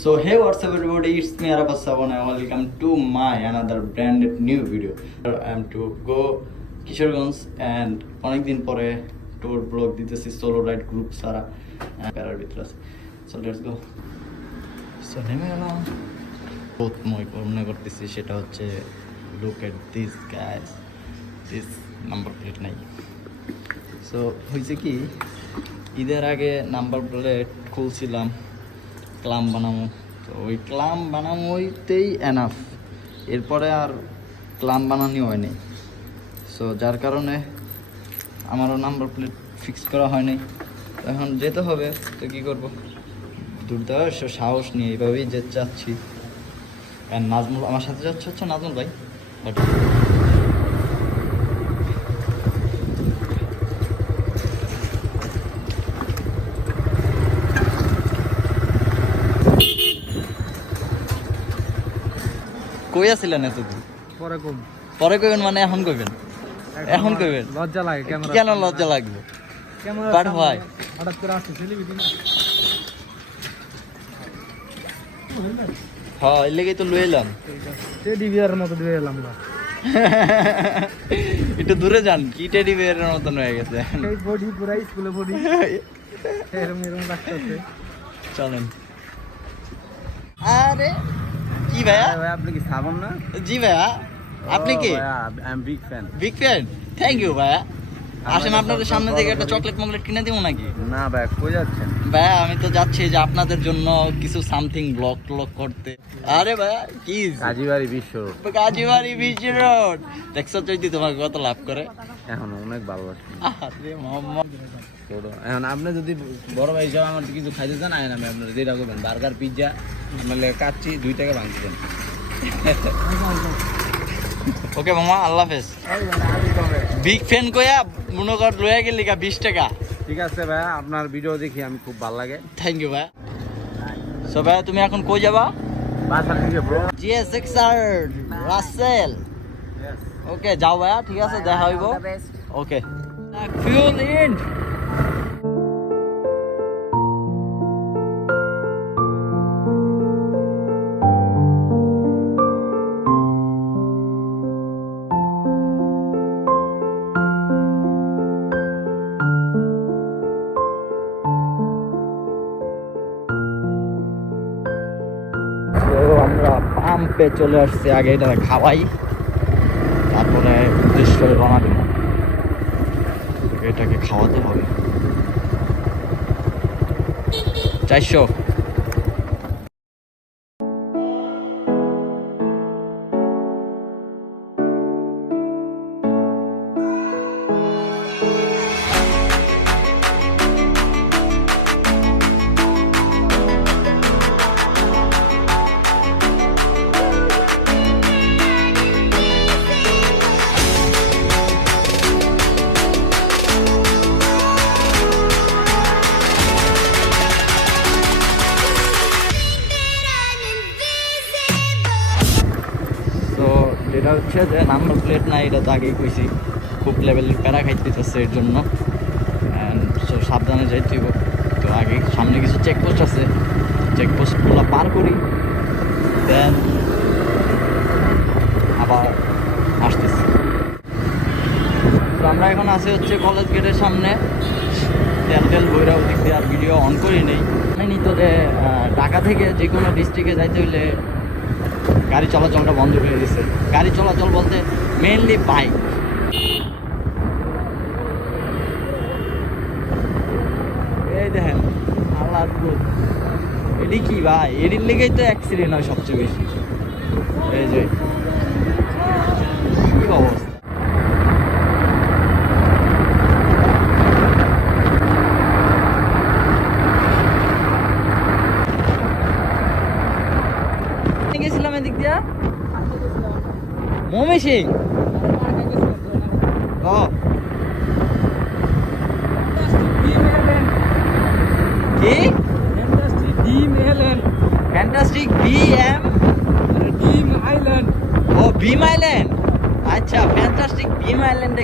So hey, what's up everybody, it's me Arafat Saban and welcome to my another brand new video. I am to go Kishoreganj and অনেকদিন পরে tour vlog দিতেছি solo ride group সারা প্যারার ভিতরে আছে। So let's go. So নেমে গেলাম। বহুত মনে করতেছি সেটা হচ্ছে look at this guys, this number plate নাই। So হয়েছে কি ঈদের আগে নাম্বার প্লেট খুলছিলাম ক্লাম বানাবো, তো ওই ক্লাম বানানোতেই এনাফ, এরপরে আর ক্লাম বানানি হয়নি। সো যার কারণে আমারও নাম্বার প্লেট ফিক্স করা হয়নি, এখন যেতে হবে। তো কী করবো, দুর্ধর্ষ সাহস নিয়ে এইভাবেই যেতে চাচ্ছি। নাজমুল আমার সাথে হচ্ছে নাজমুল ভাই, বাট কই আছিলেন এতদিন? পরে কইবেন মানে এখন কইবেন? এখন কইবেন? লজ্জা লাগে ক্যামেরা। কেন লজ্জা লাগবে? ক্যামেরা বাট ভাই হঠাৎ করে আসছে সেলিব্রিটি না। হ্যাঁ, এর লেগেই তো লই এলাম। টেডি বিয়ারের মতো দিয়ে এলাম না। একটু দূরে যান, কি টেডি বিয়ারের মতন হয়ে গেছে। এই বডি পুরো স্কুলে বডি এরকম লাগতেছে। চলেন। আরে কি ভাইয়া? ভাই আপনি কি সাবন না? জি ভাইয়া, আপনি কি? I am big fan. Big fan, thank you ভাইয়া। আসেন আপনাদের সামনে থেকে একটা চকলেট মকলেট কিনে দিব নাকি? না ভাই, কই যাচ্ছেন? ভাইয়া আমি তো যাচ্ছি যে আপনাদের জন্য কিছু সামথিং ব্লগ টলগ করতে। আরে ভাইয়া কি কাজীবাড়ি বিশ্ব রোড। কাজীবাড়ি বিচ রোড দেখছো চৈতি তোমাকে কত লাভ করে। এখন অনেক ভালোবাসি। আরে মোহাম্মদ, এখন আপনি যদি বড় ভাই হিসাবে আমার কিছু খাইতে চান, আইন আমি আপনার যেটা করবেন বার্গার পিৎজা মানে কাচ্ছি 2 টাকা ভাঙতে দেন। ওকে মামা, আল্লাহ হাফেজ। বিগ ফ্যান কইয়া মনে কর লইয়া গেলি 20 টাকা। ঠিক আছে ভাই, আপনার ভিডিও দেখি আমি খুব ভালো লাগে। থ্যাংক ইউ ভাই। সো ভাই তুমি এখন কই যাবা? বাসার দিকে ব্রো। জিএস6 আর রাসেল। ওকে যাও ভাইয়া, ঠিক আছে দেখা হইব। ওকে ফিউল ইন। আমরা পাম্পে চলে আসছি, আগে এটা খাওয়াই তারপরে উদ্দেশ্য রওনা দেব। এটাকে খাওয়াতে হবে 400। এটা হচ্ছে যে নাম্বার প্লেট নাই, এটা তো আগেই কইছি, খুব লেভেলের প্যারা খাইতেছে এর জন্য। অ্যান্ড সো সাবধানে যাইতে হইব। তো আগে সামনে কিছু চেকপোস্ট আছে, চেকপোস্টগুলো পার করি, দেন আবার আসতেছি। তো আমরা এখন আছি হচ্ছে কলেজ গেটের সামনে। তেল বইরা ওদিক দিয়ে আর ভিডিও অন করি নেই। জানি তো যে ঢাকা থেকে যে কোনো ডিস্ট্রিক্টে যাইতে হইলে গাড়ি চলাচলটা বন্ধ করে দিচ্ছে। গাড়ি চলাচল বলতে মেইনলি বাইক। এই দেখেন আল্লাহ, এটি কি ভাই, এটির লেগেই তো অ্যাক্সিডেন্ট হয় সবচেয়ে বেশি। এই যে কি অবস্থা, গেছিলাম এদিক দিয়া মমি সিং। কি ফ্যান্টাস্টিক বিএম বিম আইল্যান্ড? ও বিম আইল্যান্ড, আচ্ছা ফ্যান্টাস্টিক বিম আইল্যান্ডে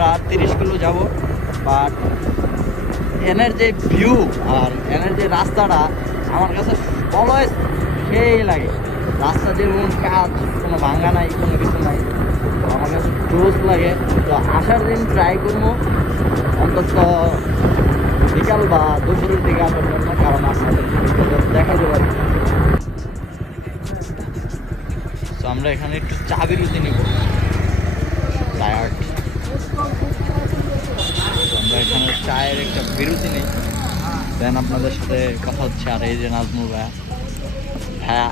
আমরা 30 কিলো যাব, বাট এনের যে ভিউ আর এনের যে রাস্তাটা আমার কাছে অলওয়েজ সেই লাগে। রাস্তা যেমন কাজ, কোনো ভাঙ্গা নাই, কোনো কিছু নাই, তো আমার কাছে জোস লাগে। তো আসার দিন ট্রাই করবো অন্তত বিকাল বা দুপুরের দিকে আসার জন্য, কারণ আপনাদের দেখা যাবে। তো আমরা এখানে একটু চা বিরতি নিব, টায়ার্ড। আমরা এখানে চায়ের একটা বিরতি নেই, দেন আপনাদের সাথে কথা হচ্ছে। আর এই যে নাজমুল ভাইয়া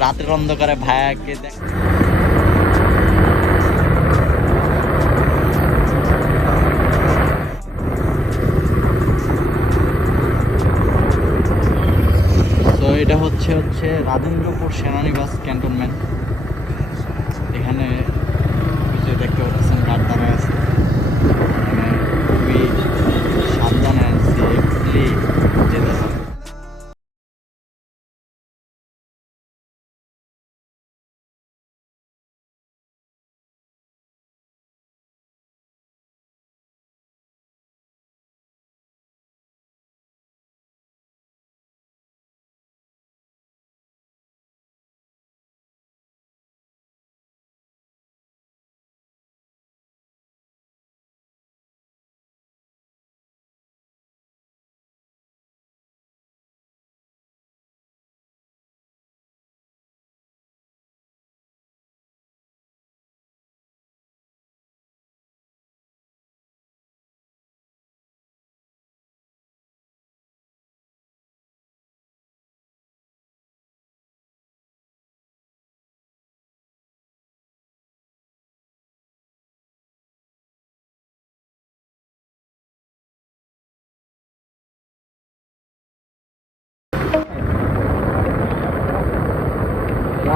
রাতের অন্ধকারে ভাইয়াকে দেখ। তো এটা হচ্ছে রাজেন্দ্রপুর সেনানিবাস ক্যান্টনমেন্ট। এখানে যে দেখতে পাচ্ছেন গার্ড দাঁড়ায় আছে, এখানে খুবই সাবধানে সেফলি যেতে হবে।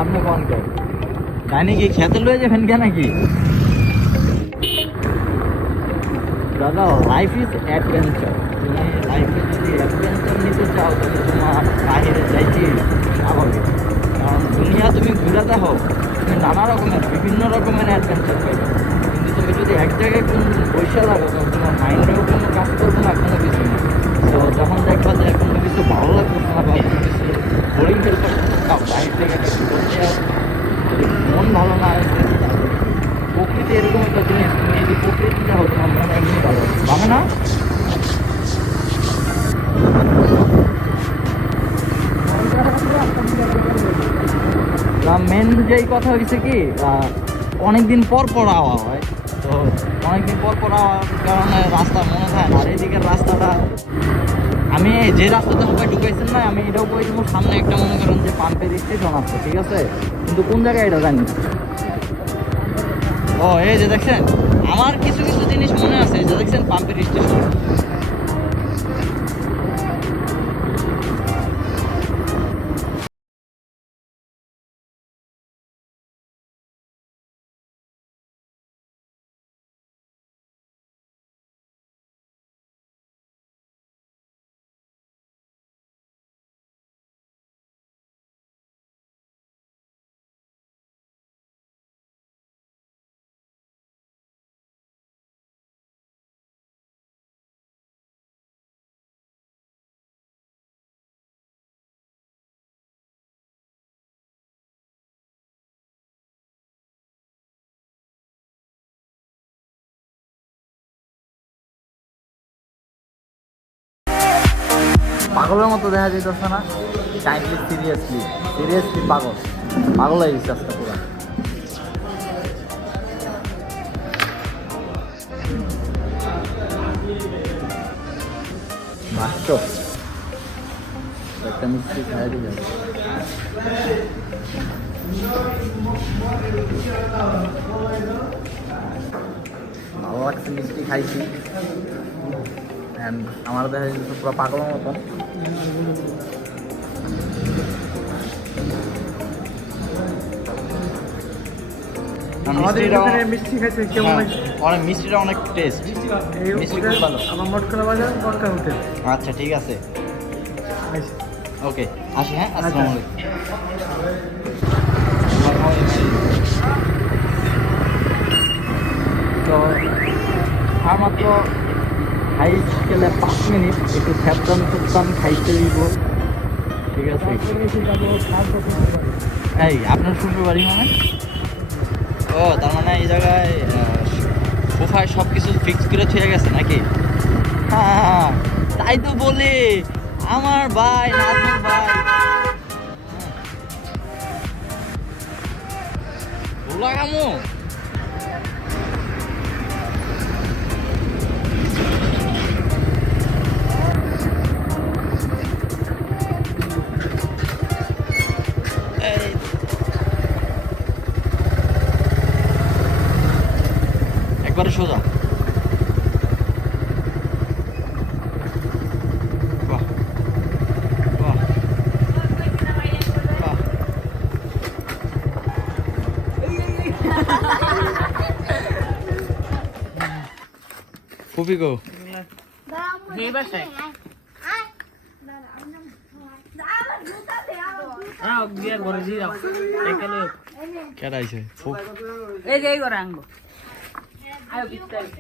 আপনি কোন কে জানি কি খেতে লয়ে যাবেন কেন নাকি? দাদা, লাইফ ইজ অ্যাডভেঞ্চার। তুমি লাইফে যদি অ্যাডভেঞ্চার নিতে চাও তাহলে তোমার বাইরে যাইতে স্বাভাবিক, কারণ দুনিয়া তুমি ঘুরাতে হোক, তুমি নানা রকমের বিভিন্ন রকমের অ্যাডভেঞ্চার পাইবে। কিন্তু তুমি যদি এক জায়গায় কোনো পয়সা লাগো তখন তোমার মাইন্ডেও কোনো কাজ করবে না, কোনো কিছু না। তো যখন দেখবা যে কোনো কিছু ভালো লাগবে না বা কোনো কিছু বোরিং ফিল করতে চাও, বাইরে থেকে কিছু করতে চাও, যদি মন ভালো না আসে, প্রকৃতি এরকম একটা জিনিস, তুমি যদি প্রকৃতিটা হোক তোমার মনে একদমই ভালো পাবে না। মেন যেই কথা হয়েছে কি, অনেকদিন পর পর আওয়া হয়, তো অনেকদিন পর পর আওয়ার কারণে রাস্তা মনে থাকে না। আর এদিকের রাস্তাটা আমি যে রাস্তাতে সবাই ঢুকাইছেন না, আমি এটাও কই দেবো, সামনে একটা মনে করেন যে পাম্পের স্টেশন আছে, ঠিক আছে, কিন্তু কোন জায়গায় এটা জানি না। ও এই যে দেখছেন, আমার কিছু কিছু জিনিস মনে আছে, এই যে দেখছেন পাম্পের স্টেশন। পাগলের মতো দেখা যেতেছে না, কাইন্ডলি সিরিয়াসলি পাগল হয়ে গেছে আজকে পুরো। বাস্তব একটা মিষ্টি খাই দিলে ভালো লাগছে, মিষ্টি খাইছি। আমার দেখা যাচ্ছে পুরো পাগলের মতন। মিষ্টি খাইতে কেমন লাগছে? অনেক মিষ্টিটা অনেক টেস্ট, মিষ্টি খুব ভালো। আমার মটকলা বাজার মটকা হোটেল। আচ্ছা ঠিক আছে, ওকে আসি। হ্যাঁ, আসসালামু আলাইকুম। তো মিনিট একটু ফ্যাপটান টুপটান খাইতে দিব, ঠিক আছে? এই আপনার শ্বশুর বাড়ি মানে? ও তার মানে এই জায়গায় সোফায় সব কিছু ফিক্স করে থুয়ে গেছে নাকি? হ্যাঁ তাই তো বলি, আমার ভাই নাজমুল ভাই লাগামো। একবারে সোজা। বাহ বাহ বাহ। ফুপি গো কেডা আইছে? এই যে এই করে আনবো।